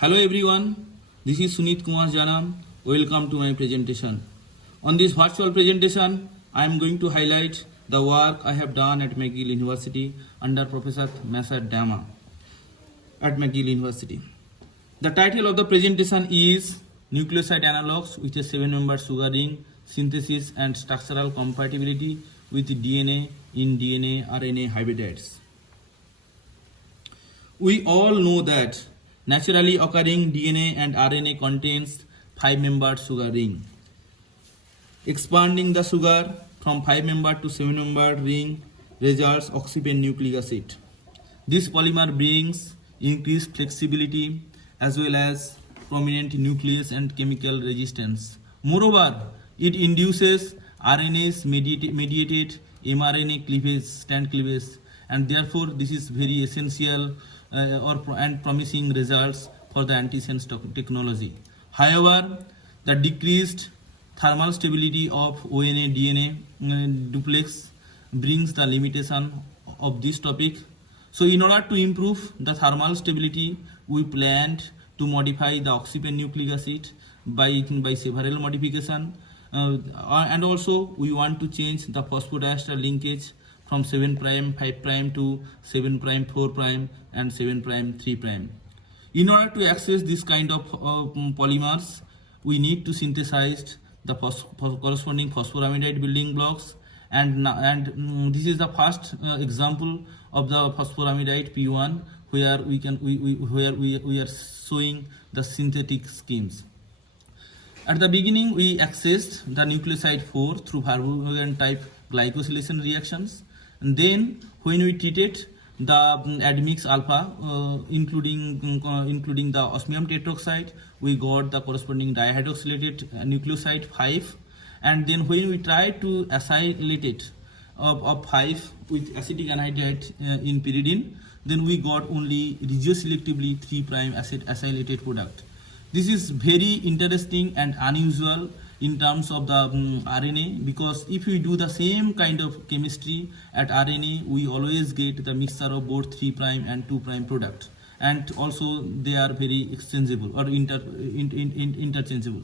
Hello everyone, this is Sunit Jana. Welcome to my presentation. On this virtual presentation, I am going to highlight the work I have done at McGill University under Professor Sunit Jana at McGill University. The title of the presentation is Nucleoside Analogues with a 7-member sugar ring, Synthesis and Structural Compatibility with DNA in DNA-RNA Hybrids. We all know that naturally occurring DNA and RNA contains 5-membered sugar ring. Expanding the sugar from 5-membered to 7-membered ring results oxygen nucleic acid. This polymer brings increased flexibility as well as prominent nucleus and chemical resistance. Moreover, it induces RNase mediated mRNA cleavage, strand cleavage, and therefore this is very essential and promising results for the antisense technology. However, the decreased thermal stability of ONA DNA duplex brings the limitation of this topic. So in order to improve the thermal stability, we planned to modify the oxygen nucleic acid by several modification, and also we want to change the phosphodiester linkage from 7' 5' to 7' 4' and 7' 3'. In order to access this kind of polymers, we need to synthesize the corresponding phosphoramidite building blocks, and this is the first example of the phosphoramidite P1 where we are showing the synthetic schemes. At the beginning, we accessed the nucleoside 4 through Verhoeven type glycosylation reactions. And then, when we treated the admix alpha, including the osmium tetroxide, we got the corresponding dihydroxylated nucleoside 5. And then, when we tried to acylate it of 5 with acetic anhydride in pyridine, then we got only regioselectively 3' acid acylated product. This is very interesting and unusual in terms of the RNA, because if we do the same kind of chemistry at RNA, we always get the mixture of both 3' and 2' product, and also they are very exchangeable or interchangeable.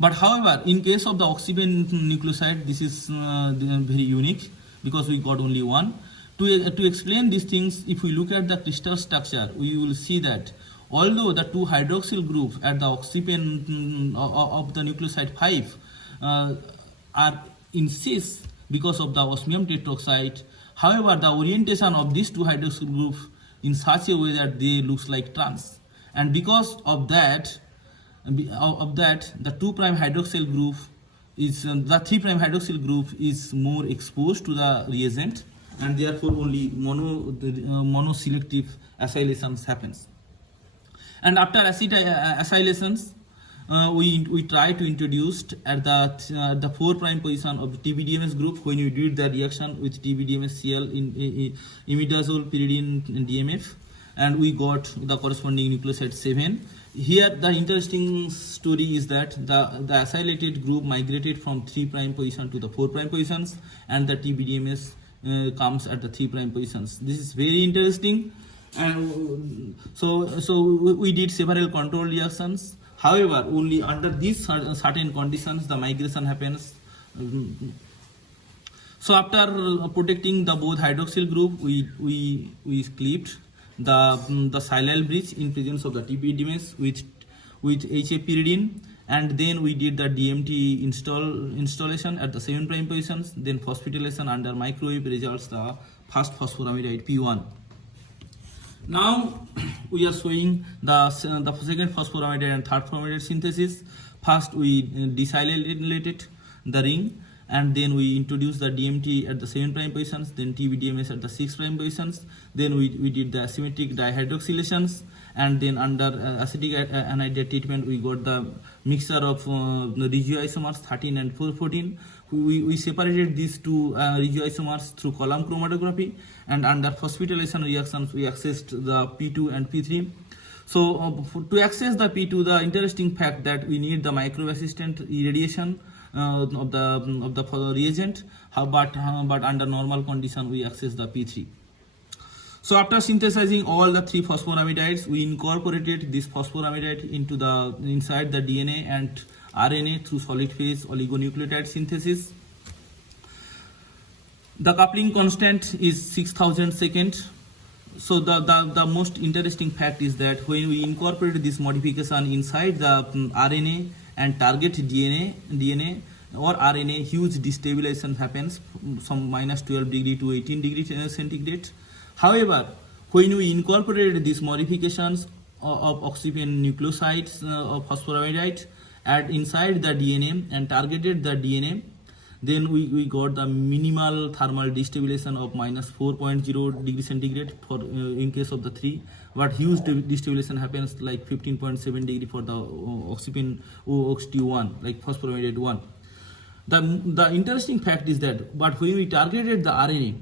But however, in case of the oxygen nucleoside, this is very unique because we got only one. To explain these things, if we look at the crystal structure, we will see that although the 2 hydroxyl groups at the oxygen of the nucleoside 5 are in cis because of the osmium tetroxide, however, the orientation of these 2 hydroxyl groups in such a way that they looks like trans, and because of that, the 2' hydroxyl group is the 3' hydroxyl group is more exposed to the reagent, and therefore only monoselective acylations happens. And after acylations, we try to introduce at the 4' position of the TBDMS group when we did the reaction with TBDMS-Cl in imidazole pyridine DMF, and we got the corresponding nucleoside 7. Here the interesting story is that the acylated group migrated from 3' position to the 4' positions, and the TBDMS comes at the 3' positions. This is very interesting. And so we did several control reactions. However, only under these certain conditions the migration happens. So after protecting the both hydroxyl group, we clipped the silyl bridge in presence of the TBDMS with HA pyridine, and then we did the DMT installation at the 7' positions. Then phosphorylation under microwave results the first phosphoramidite P1. Now we are showing the second phosphoramidite and third phosphoramidite synthesis. First we decylated the ring, and then we introduced the DMT at the 7' positions, then TBDMS at the 6' positions. Then we did the asymmetric dihydroxylations, and then under acetic anhydride treatment we got the mixture of the regioisomers 13 and 14. We separated these 2 regioisomers through column chromatography, and under phosphorylation reactions we accessed the P2 and P3. So to access the P2, the interesting fact that we need the microwave assistant irradiation of the reagent, but under normal condition we access the P3. So after synthesizing all the 3 phosphoramidites, we incorporated this phosphoramidite into the inside the DNA and RNA through solid phase oligonucleotide synthesis. The coupling constant is 6000 second. So the most interesting fact is that when we incorporate this modification inside the RNA and target DNA or RNA, huge destabilization happens from -12 degree to 18 degree centigrade. However, when we incorporated these modifications of oxygen nucleosides of phosphoramidite and inside the DNA and targeted the DNA, then we got the minimal thermal destabilization of -4.0 degree centigrade for in case of the 3, but huge destabilization happens like 15.7 degree for the oxygen OXT1, like phosphoramidite 1. The interesting fact is that, but when we targeted the RNA,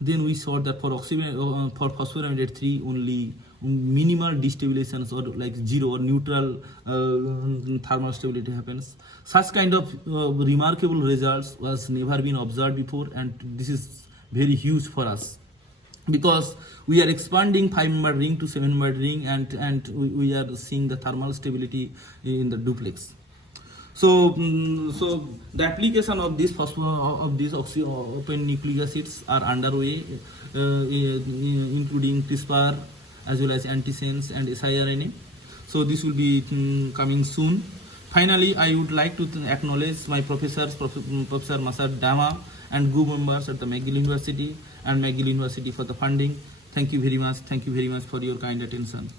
then we saw that for oxygen for phosphoramidite 3 only minimal destabilizations or like zero or neutral thermal stability happens. Such kind of remarkable results was never been observed before, and this is very huge for us because we are expanding 5-membered ring to 7-membered ring, and we are seeing the thermal stability in the duplex. So the application of these open nucleic acids are underway, including CRISPR as well as antisense and siRNA. So this will be coming soon. Finally, I would like to acknowledge my professors, Professor Masad Dama and group members at the McGill University and McGill University for the funding. Thank you very much. Thank you very much for your kind attention.